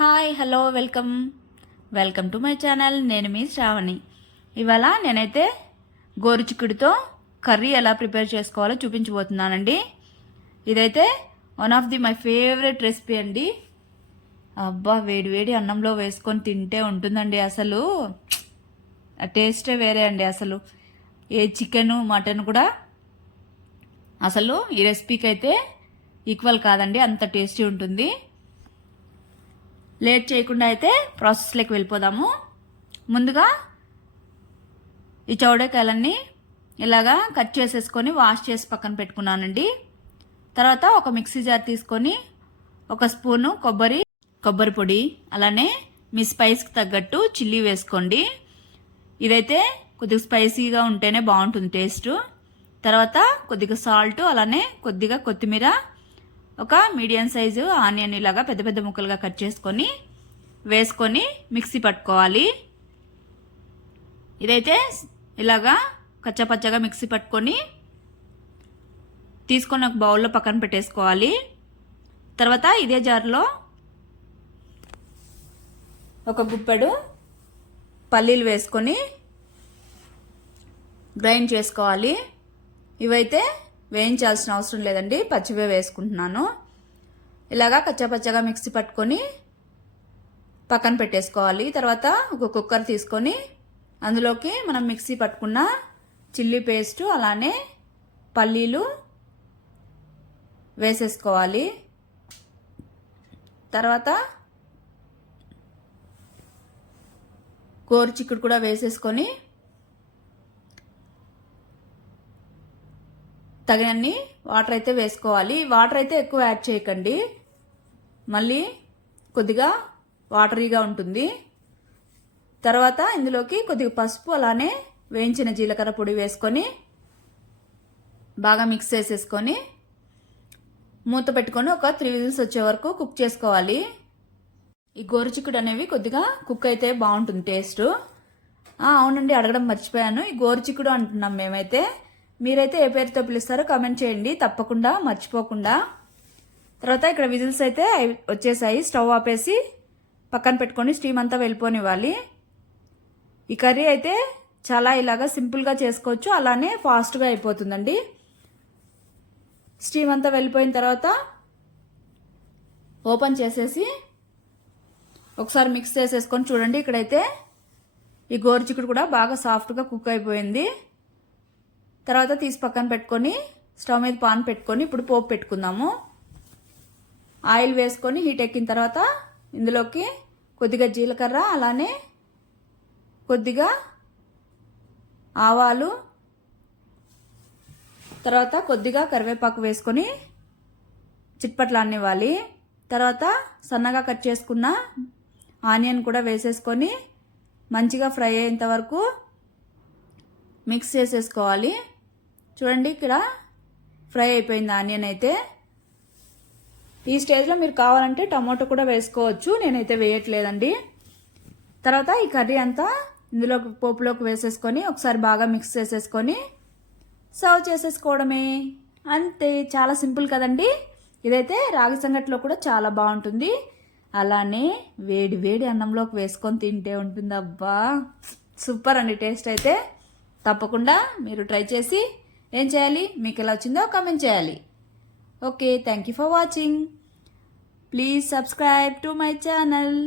Hi hello welcome to my channel. నేను మీ శ్రావణి. ఇవాళ నేనైతే గోరుచిక్కుడుతో కర్రీ ఎలా ప్రిపేర్ చేసుకోవాలో చూపించబోతున్నానండి. ఇదైతే one of the my favourite recipe అండి. అబ్బా, వేడి వేడి అన్నంలో వేసుకొని తింటే ఉంటుందండి. అసలు టేస్టే వేరే అండి. అసలు ఏ చికెను మటన్ కూడా అసలు ఈ రెసిపీకి అయితే ఈక్వల్ కాదండి, అంత టేస్టీ ఉంటుంది. లేట్ చేయకుండా అయితే ప్రాసెస్లోకి వెళ్ళిపోదాము. ముందుగా ఈ చౌడకాయలన్నీ ఇలాగా కట్ చేసేసుకొని వాష్ చేసి పక్కన పెట్టుకున్నానండి. తర్వాత ఒక మిక్సీ జార్ తీసుకొని ఒక స్పూను కొబ్బరి పొడి, అలానే మీ స్పైస్కి తగ్గట్టు చిల్లీ వేసుకోండి. ఇదైతే కొద్దిగా స్పైసీగా ఉంటేనే బాగుంటుంది టేస్ట్. తర్వాత కొద్దిగా సాల్ట్, అలానే కొద్దిగా కొత్తిమీర, ఒక మీడియం సైజు ఆనియన్ ఇలాగా పెద్ద పెద్ద ముక్కలుగా కట్ చేసుకొని వేసుకొని మిక్సీ పట్టుకోవాలి. ఇదైతే ఇలాగా కచ్చపచ్చగా మిక్సీ పట్టుకొని తీసుకొని ఒక బౌల్లో పక్కన పెట్టేసుకోవాలి. తర్వాత ఇదే జార్లో ఒక గుప్పెడు పల్లీలు వేసుకొని గ్రైండ్ చేసుకోవాలి. ఇవైతే వేయించాల్సిన అవసరం లేదండి, పచ్చివే వేసుకుంటున్నాను. ఇలాగా కచ్చాపచ్చగా మిక్సీ పట్టుకొని పక్కన పెట్టేసుకోవాలి. తర్వాత ఒక కుక్కర్ తీసుకొని అందులోకి మనం మిక్సీ పట్టుకున్న చిల్లీ పేస్టు, అలానే పల్లీలు వేసేసుకోవాలి. తర్వాత గోరుచిక్కుడు కూడా వేసేసుకొని తగినన్ని వాటర్ అయితే వేసుకోవాలి. వాటర్ అయితే ఎక్కువ యాడ్ చేయకండి, మళ్ళీ కొద్దిగా వాటరీగా ఉంటుంది. తర్వాత ఇందులోకి కొద్దిగా పసుపు, అలానే వేయించిన జీలకర్ర పొడి వేసుకొని బాగా మిక్స్ చేసేసుకొని మూత పెట్టుకొని ఒక 3 విజిల్స్ వచ్చే వరకు కుక్ చేసుకోవాలి. ఈ గోరుచిక్కుడు అనేవి కొద్దిగా కుక్ అయితే బాగుంటుంది టేస్ట్. అవునండి, అడగడం మర్చిపోయాను. ఈ గోరుచిక్కుడు అంటున్నాం మేమైతే. మీరైతే ఏ పేరుతో పిలుస్తారో కామెంట్ చేయండి తప్పకుండా, మర్చిపోకుండా. తర్వాత ఇక్కడ విజిల్స్ అయితే వచ్చేసాయి. స్టవ్ ఆపేసి పక్కన పెట్టుకొని స్టీమ్ అంతా వెళ్ళిపోనివ్వాలి. ఈ కర్రీ అయితే చాలా ఇలాగా సింపుల్గా చేసుకోవచ్చు, అలానే ఫాస్ట్గా అయిపోతుందండి. స్టీమ్ అంతా వెళ్ళిపోయిన తర్వాత ఓపెన్ చేసేసి ఒకసారి మిక్స్ చేసేసుకొని చూడండి. ఇక్కడైతే ఈ గోరుచిక్కుడు కూడా బాగా సాఫ్ట్గా కుక్ అయిపోయింది. తర్వాత తీసి పక్కన పెట్టుకొని స్టవ్ మీద పాన్ పెట్టుకొని ఇప్పుడు పోపు పెట్టుకుందాము. ఆయిల్ వేసుకొని హీట్ ఎక్కిన తర్వాత ఇందులోకి కొద్దిగా జీలకర్ర, అలానే కొద్దిగా ఆవాలు, తర్వాత కొద్దిగా కరివేపాకు వేసుకొని చిట్పట్లాన్నివ్వాలి. తర్వాత సన్నగా కట్ చేసుకున్న ఆనియన్ కూడా వేసేసుకొని మంచిగా ఫ్రై అయ్యేంత వరకు మిక్స్ చేసేసుకోవాలి. చూడండి, ఇక్కడ ఫ్రై అయిపోయింది ఆనియన్ అయితే. ఈ స్టేజ్లో మీరు కావాలంటే టమాటో కూడా వేసుకోవచ్చు, నేనైతే వేయట్లేదండి. తర్వాత ఈ కర్రీ అంతా ఇందులో పోపులోకి వేసేసుకొని ఒకసారి బాగా మిక్స్ చేసేసుకొని సర్వ్ చేసేసుకోవడమే. అంతే, చాలా సింపుల్ కదండి. ఇదైతే రాగి సంగటిలో కూడా చాలా బాగుంటుంది, అలానే వేడి వేడి అన్నంలోకి వేసుకొని తింటే ఉంటుంది. అబ్బా, సూపర్ అండి టేస్ట్ అయితే. తప్పకుండా మీరు ట్రై చేసి ఏం చేయాలి, మీకు ఎలా వచ్చిందో కామెంట్ చేయాలి. Okay, thank you for watching. Please subscribe to my channel.